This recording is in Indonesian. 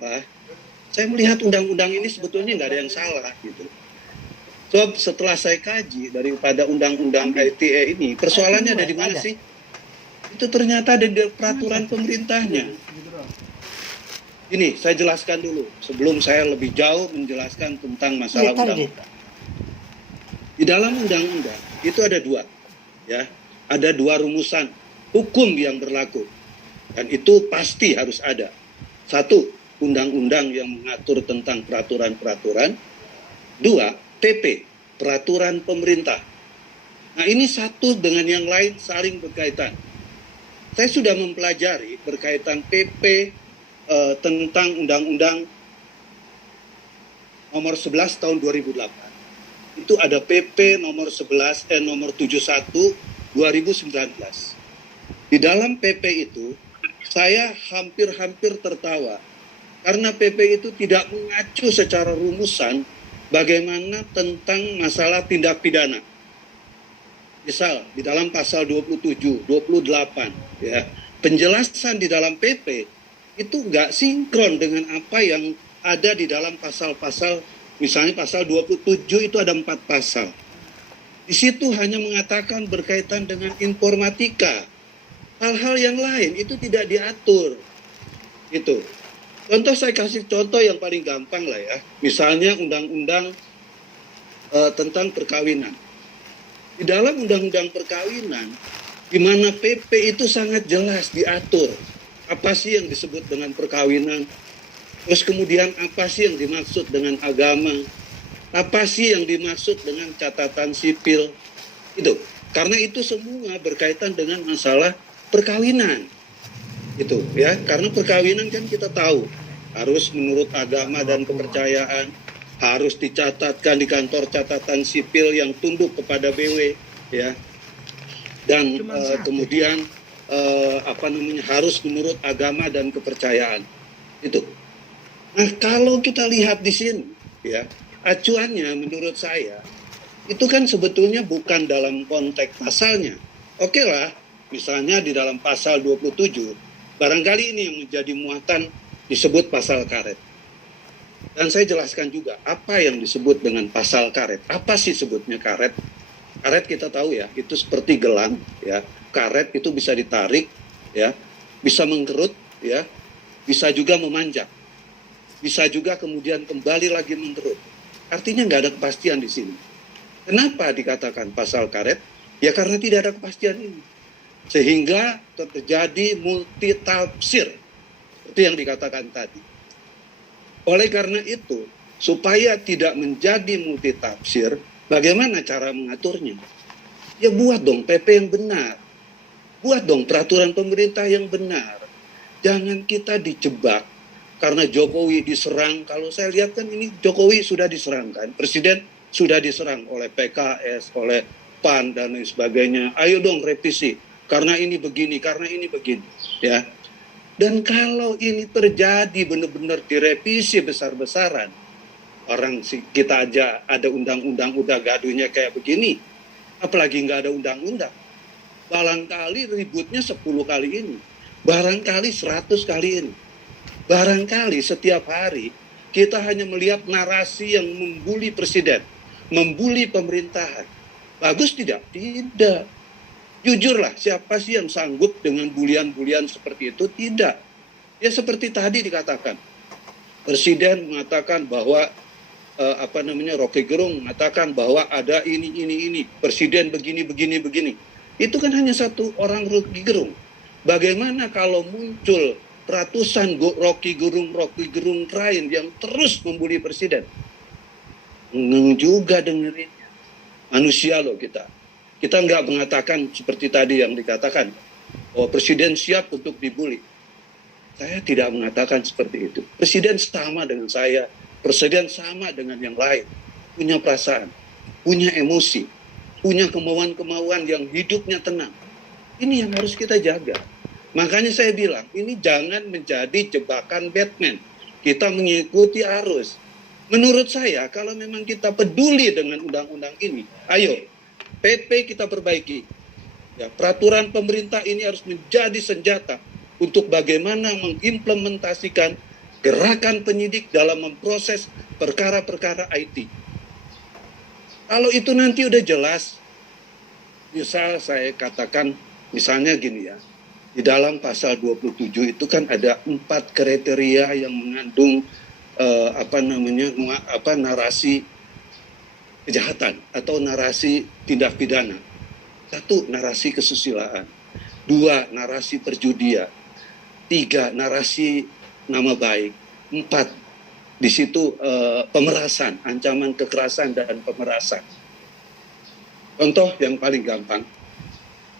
kenapa? Saya melihat undang-undang ini sebetulnya nggak ada yang salah gitu. So, setelah saya kaji daripada undang-undang ITE ini, persoalannya ada di mana sih? Itu ternyata ada di peraturan pemerintahnya. Ini saya jelaskan dulu sebelum saya lebih jauh menjelaskan tentang masalah undang-undang. Di dalam undang-undang itu ada dua, ya, ada dua rumusan hukum yang berlaku dan itu pasti harus ada. Satu, undang-undang yang mengatur tentang peraturan-peraturan. Dua, PP, peraturan pemerintah. Nah, ini satu dengan yang lain saling berkaitan. Saya sudah mempelajari berkaitan PP tentang Undang-Undang nomor 11 tahun 2008. Itu ada PP nomor 71 2019. Di dalam PP itu saya hampir-hampir tertawa karena PP itu tidak mengacu secara rumusan bagaimana tentang masalah tindak pidana. Misal di dalam pasal 27, 28 ya, penjelasan di dalam PP itu nggak sinkron dengan apa yang ada di dalam pasal-pasal, misalnya pasal 27 itu ada 4 pasal. Di situ hanya mengatakan berkaitan dengan informatika. Hal-hal yang lain itu tidak diatur. Itu. Contoh saya kasih contoh yang paling gampang lah ya. Misalnya undang-undang tentang perkawinan. Di dalam undang-undang perkawinan, di mana PP itu sangat jelas diatur. Apa sih yang disebut dengan perkawinan? Terus kemudian apa sih yang dimaksud dengan agama? Apa sih yang dimaksud dengan catatan sipil? Itu. Karena itu semua berkaitan dengan masalah perkawinan. Itu ya, karena perkawinan kan kita tahu harus menurut agama dan kepercayaan, harus dicatatkan di kantor catatan sipil yang tunduk kepada BW ya. Dan kemudian harus menurut agama dan kepercayaan. Itu. Nah, kalau kita lihat di sini ya, acuannya menurut saya itu kan sebetulnya bukan dalam konteks pasalnya. Oke lah, misalnya di dalam pasal 27 barangkali ini yang menjadi muatan disebut pasal karet. Dan saya jelaskan juga apa yang disebut dengan pasal karet. Apa sih sebutnya karet? Karet kita tahu ya, itu seperti gelang ya. Karet itu bisa ditarik ya, bisa mengkerut ya, bisa juga memanjat. Bisa juga kemudian kembali lagi mengkerut. Artinya nggak ada kepastian di sini. Kenapa dikatakan pasal karet? Ya karena tidak ada kepastian ini. Sehingga terjadi multitafsir seperti yang dikatakan tadi. Oleh karena itu, supaya tidak menjadi multitafsir, bagaimana cara mengaturnya? Ya buat dong PP yang benar. Buat dong peraturan pemerintah yang benar. Jangan kita dijebak karena Jokowi diserang. Kalau saya lihat kan ini Jokowi sudah diserang kan. Presiden sudah diserang oleh PKS, oleh PAN dan lain sebagainya. Ayo dong revisi. Karena ini begini, karena ini begini. Ya. Dan kalau ini terjadi benar-benar direvisi besar-besaran, orang kita aja ada undang-undang udah gaduhnya kayak begini, apalagi nggak ada undang-undang. Barangkali ributnya 10 kali ini, barangkali 100 kali ini, barangkali setiap hari kita hanya melihat narasi yang membuli presiden, membuli pemerintahan. Bagus tidak? Tidak. Jujurlah, siapa sih yang sanggup dengan bulian-bulian seperti itu? Tidak. Ya seperti tadi dikatakan, presiden mengatakan bahwa Rocky Gerung mengatakan bahwa ada ini, presiden begini. Itu kan hanya satu orang Rocky Gerung. Bagaimana kalau muncul ratusan Rocky Gerung lain yang terus membuli presiden? Enggak juga dengerinnya. Manusia loh kita. Kita nggak mengatakan seperti tadi yang dikatakan, bahwa presiden siap untuk dibully. Saya tidak mengatakan seperti itu. Presiden sama dengan saya, presiden sama dengan yang lain. Punya perasaan, punya emosi, punya kemauan-kemauan yang hidupnya tenang. Ini yang harus kita jaga. Makanya saya bilang, ini jangan menjadi jebakan Batman. Kita mengikuti arus. Menurut saya, kalau memang kita peduli dengan undang-undang ini, ayo, PP kita perbaiki. Ya, peraturan pemerintah ini harus menjadi senjata untuk bagaimana mengimplementasikan gerakan penyidik dalam memproses perkara-perkara IT. Kalau itu nanti udah jelas, misal saya katakan, misalnya gini ya, di dalam pasal 27 itu kan ada 4 kriteria yang mengandung narasi kejahatan atau narasi tindak pidana. 1, narasi kesusilaan. 2, narasi perjudian. 3, narasi nama baik. 4, di situ pemerasan, ancaman kekerasan dan pemerasan. Contoh yang paling gampang,